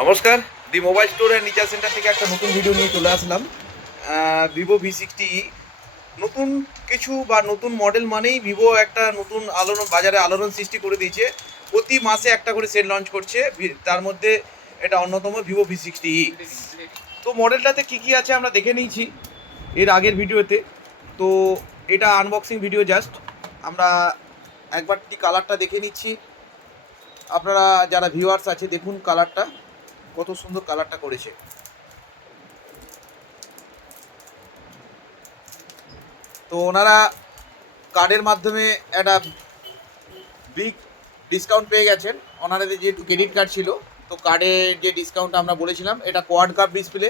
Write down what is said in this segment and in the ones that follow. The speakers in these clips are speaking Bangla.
নমস্কার, the mobile store and recharge centre থেকে একটা নতুন ভিডিও নিয়ে চলে আসলাম। ভিভো V60 নতুন কিছু বা নতুন মডেল মানেই ভিভো একটা নতুন আলোড়ন, বাজারে আলোড়ন সৃষ্টি করে দিয়েছে। প্রতি মাসে একটা করে সেট লঞ্চ করছে, তার মধ্যে এটা অন্যতম ভিভো V60। তো মডেলটাতে কী কী আছে আমরা দেখে নিয়েছি এর আগের ভিডিওতে। তো এটা আনবক্সিং ভিডিও জাস্ট, আমরা একবারটি কালারটা দেখে নিচ্ছি। আপনারা যারা ভিউয়ার্স আছে দেখুন কালারটা, কত সুন্দর কালারটা করেছে। তো ওনারা কার্ডের মাধ্যমে একটা বিগ ডিসকাউন্ট পেয়ে গেছেন। ওনাদের যেহেতু ক্রেডিট কার্ড ছিল, তো কার্ডের যে ডিসকাউন্ট আমরা বলেছিলাম, এটা quad cup display,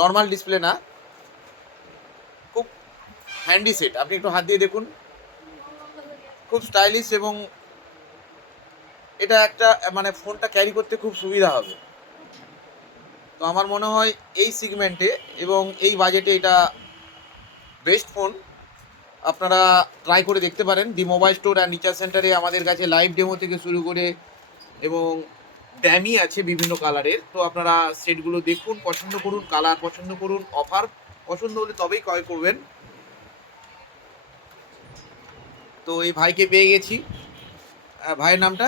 normal display না, খুব হ্যান্ডি সেট। আপনি একটু হাত দিয়ে দেখুন, খুব স্টাইলিশ, এবং এটা একটা মানে ফোনটা ক্যারি করতে খুব সুবিধা হবে। তো আমার মনে হয় এই সিগমেন্টে এবং এই বাজেটে এটা বেস্ট ফোন। আপনারা ট্রাই করে দেখতে পারেন। দি মোবাইল স্টোর অ্যান্ড রিচার্জ সেন্টারে আমাদের কাছে লাইভ ডেমো থেকে শুরু করে এবং ড্যামি আছে বিভিন্ন কালারের। তো আপনারা সেটগুলো দেখুন, পছন্দ করুন, কালার পছন্দ করুন, অফার পছন্দ হলে তবেই ক্রয় করবেন। তো এই ভাইকে পেয়ে গেছি। ভাইয়ের নামটা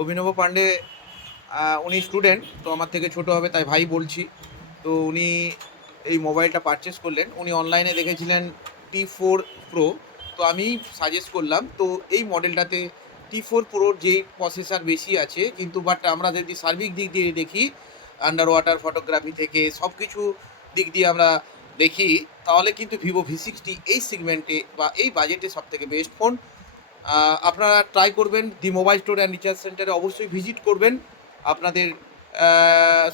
অভিনব পান্ডে। উনি স্টুডেন্ট, তো আমার থেকে ছোট হবে তাই ভাই বলছি। তো উনি এই মোবাইলটা পারচেস করলেন, উনি অনলাইনে দেখেছিলেন T4 Pro, তো আমি সাজেস্ট করলাম। তো এই মডেলটাতে T4 Proর যেই প্রসেসর বেশি আছে, কিন্তু বাট আমরা যদি সার্বিক দিক দিয়ে দেখি, আন্ডার ওয়াটার ফটোগ্রাফি থেকে সব কিছু দিক দিয়ে আমরা দেখি, তাহলে কিন্তু ভিভো V60 এই সিগমেন্টে বা এই বাজেটে সবথেকে বেস্ট ফোন। আপনারা ট্রাই করবেন। দি মোবাইল স্টোর অ্যান্ড রিচার্জ সেন্টারে অবশ্যই ভিজিট করবেন। আপনাদের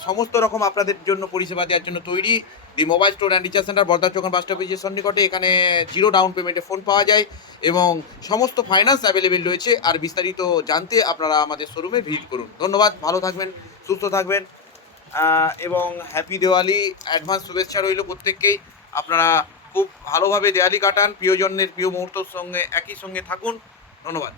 সমস্ত রকম আপনাদের জন্য পরিষেবা দেওয়ার জন্য তৈরি the mobile store and recharge centre, বর্ধা চোখান বাস স্টপেজের সন্নিকটে। এখানে 0 ডাউন পেমেন্টে ফোন পাওয়া যায় এবং সমস্ত ফাইন্যান্স অ্যাভেলেবেল রয়েছে। আর বিস্তারিত জানতে আপনারা আমাদের শোরুমে ভিজিট করুন। ধন্যবাদ, ভালো থাকবেন, সুস্থ থাকবেন, এবং হ্যাপি দেওয়ালি অ্যাডভান্স শুভেচ্ছা রইল প্রত্যেককেই। আপনারা খুব ভালোভাবে দেওয়ালি কাটান, প্রিয়জনের প্রিয় মুহূর্তর সঙ্গে একই সঙ্গে থাকুন। ধন্যবাদ।